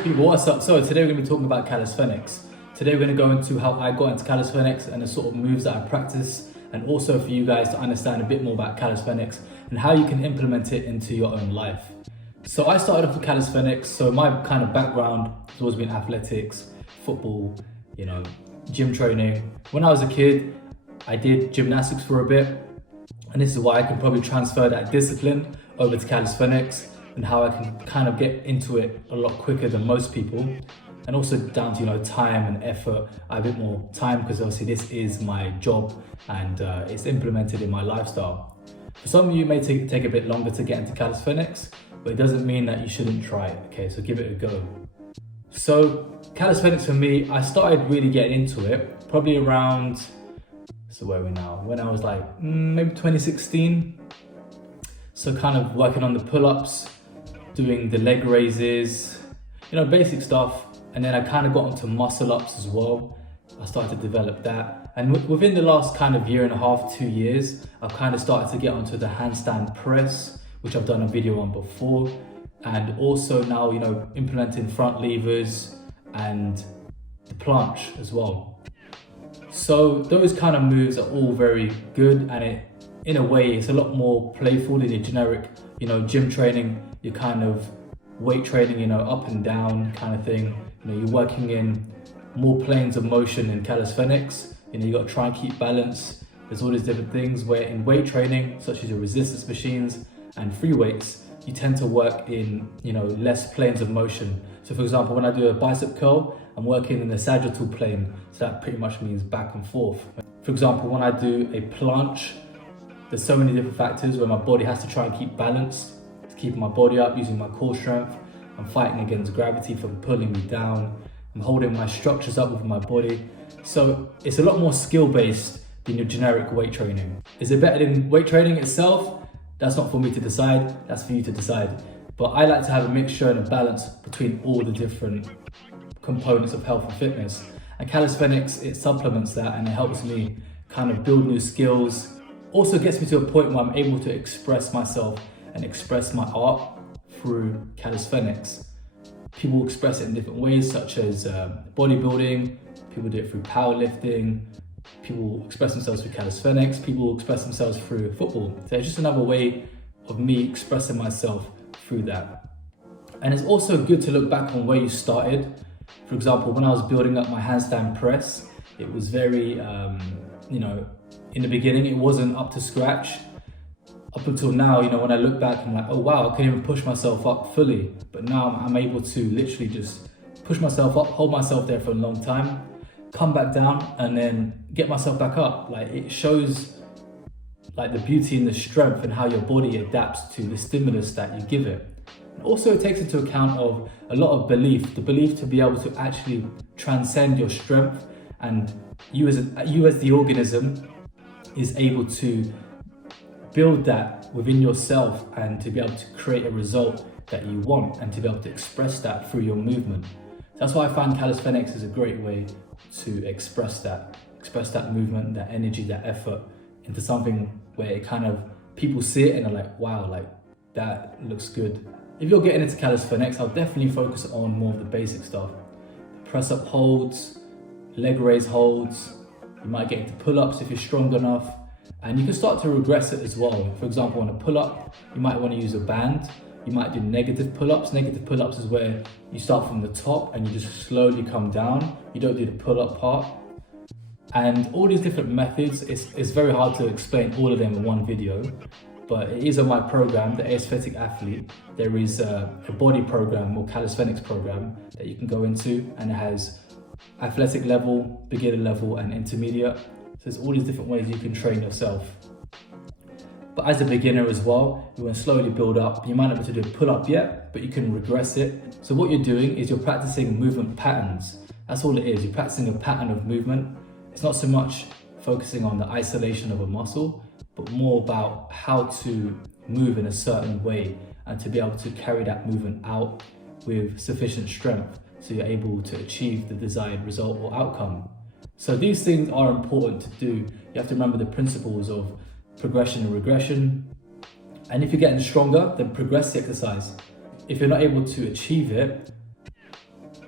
Hey people, what's up? So today we're going to be talking about calisthenics. Today we're going to go into how I got into calisthenics and the sort of moves that I practice, and also for you guys to understand a bit more about calisthenics and how you can implement it into your own life. So I started off with calisthenics, so my kind of background has always been athletics, football, gym training. When I was a kid, I did gymnastics for a bit, and this is why I can probably transfer that discipline over to calisthenics and how I can kind of get into it a lot quicker than most people. And also down to time and effort. I have a bit more time because obviously this is my job and it's implemented in my lifestyle. For some of you, it may take a bit longer to get into calisthenics, but it doesn't mean that you shouldn't try it, okay? So give it a go. So calisthenics for me, I started really getting into it probably around, so where are we now? When I was like maybe 2016. So kind of working on the pull-ups, doing the leg raises, basic stuff. And then I kind of got into muscle ups as well. I started to develop that. And within the last kind of year and a half, 2 years, I've kind of started to get onto the handstand press, which I've done a video on before. And also now, implementing front levers and the planche as well. So those kind of moves are all very good, and in a way, it's a lot more playful than your generic, gym training. You're kind of weight training, up and down kind of thing. You're working in more planes of motion in calisthenics. You got to try and keep balance. There's all these different things where in weight training, such as your resistance machines and free weights, you tend to work in, less planes of motion. So for example, when I do a bicep curl, I'm working in the sagittal plane. So that pretty much means back and forth. For example, when I do a planche, there's so many different factors where my body has to try and keep balance, to keep my body up using my core strength. I'm fighting against gravity from pulling me down. I'm holding my structures up with my body. So it's a lot more skill-based than your generic weight training. Is it better than weight training itself? That's not for me to decide, that's for you to decide. But I like to have a mixture and a balance between all the different components of health and fitness. And calisthenics, it supplements that, and it helps me kind of build new skills. Also gets me to a point where I'm able to express myself and express my art through calisthenics. People express it in different ways, such as bodybuilding. People do it through powerlifting. People express themselves through calisthenics. People express themselves through football. So it's just another way of me expressing myself through that. And it's also good to look back on where you started. For example, when I was building up my handstand press, it was very, in the beginning, it wasn't up to scratch. Up until now, when I look back, I'm like, oh wow, I couldn't even push myself up fully. But now I'm able to literally just push myself up, hold myself there for a long time, come back down, and then get myself back up. Like, it shows like the beauty and the strength and how your body adapts to the stimulus that you give it. Also, it takes into account of a lot of belief, the belief to be able to actually transcend your strength, and you as the organism is able to build that within yourself and to be able to create a result that you want and to be able to express that through your movement. That's why I find calisthenics is a great way to express that movement, that energy, that effort into something where it kind of, people see it and are like, wow, like that looks good. If you're getting into calisthenics, I'll definitely focus on more of the basic stuff. Press up holds, leg raise holds. You might get into pull-ups if you're strong enough. And you can start to regress it as well. For example, on a pull-up, you might want to use a band. You might do negative pull-ups. Negative pull-ups is where you start from the top and you just slowly come down. You don't do the pull-up part. And all these different methods, it's very hard to explain all of them in one video. But it is on my program, the Aesthetic Athlete. There is a body program or calisthenics program that you can go into, and it has athletic level, beginner level, and intermediate. So there's all these different ways you can train yourself. But as a beginner as well, you want to slowly build up. You might not be able to do a pull-up yet, but you can regress it. So what you're doing is you're practicing movement patterns. That's all it is. You're practicing a pattern of movement. It's not so much focusing on the isolation of a muscle, but more about how to move in a certain way and to be able to carry that movement out with sufficient strength so you're able to achieve the desired result or outcome. So these things are important to do. You have to remember the principles of progression and regression. And if you're getting stronger, then progress the exercise. If you're not able to achieve it,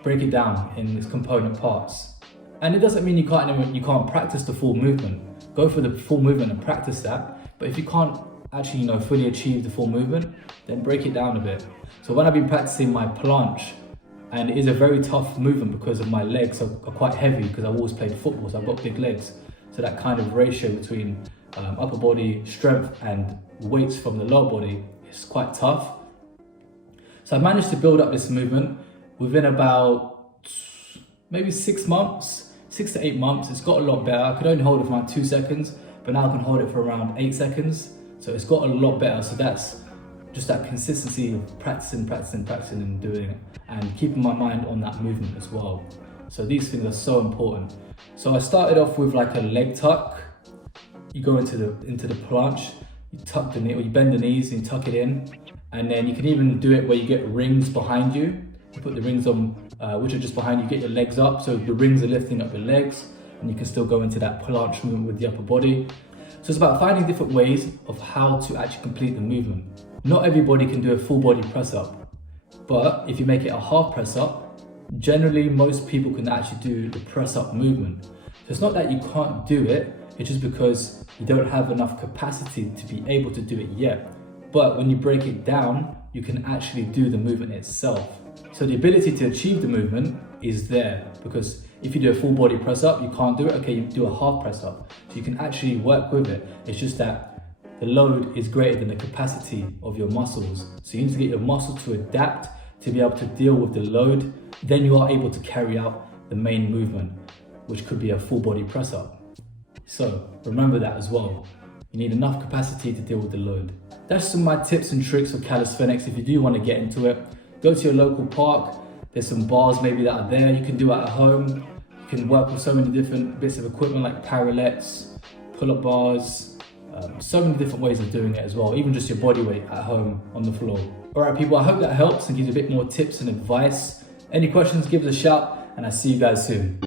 break it down in its component parts. And it doesn't mean you can't practice the full movement. Go for the full movement and practice that. But if you can't actually, fully achieve the full movement, then break it down a bit. So when I've been practicing my planche, and it is a very tough movement because of my legs are quite heavy because I've always played football, so I've got big legs. So that kind of ratio between upper body strength and weights from the lower body is quite tough. So I managed to build up this movement within about maybe 6 months, 6 to 8 months. It's got a lot better. I could only hold it for around 2 seconds, but now I can hold it for around 8 seconds. So it's got a lot better. So that's just that consistency of practicing and doing it, and keeping my mind on that movement as well. So these things are so important. So I started off with like a leg tuck. You go into the planche, you tuck the knee, or you bend the knees and you tuck it in. And then you can even do it where you get rings behind you. You put the rings on, which are just behind you, get your legs up. So the rings are lifting up your legs, and you can still go into that planche movement with the upper body. So it's about finding different ways of how to actually complete the movement. Not everybody can do a full body press up, but if you make it a half press up, generally most people can actually do the press up movement. So it's not that you can't do it, it's just because you don't have enough capacity to be able to do it yet. But when you break it down, you can actually do the movement itself. So the ability to achieve the movement is there, because if you do a full body press up, you can't do it. Okay, you do a half press up. So you can actually work with it. It's just that the load is greater than the capacity of your muscles. So you need to get your muscles to adapt to be able to deal with the load. Then you are able to carry out the main movement, which could be a full body press up. So remember that as well. You need enough capacity to deal with the load. That's some of my tips and tricks for calisthenics. If you do want to get into it, go to your local park. There's some bars maybe that are there. You can do it at home. You can work with so many different bits of equipment like parallettes, pull-up bars, so many different ways of doing it as well, even just your body weight at home on the floor. All right, people, I hope that helps and gives you a bit more tips and advice. Any questions, give us a shout, and I'll see you guys soon.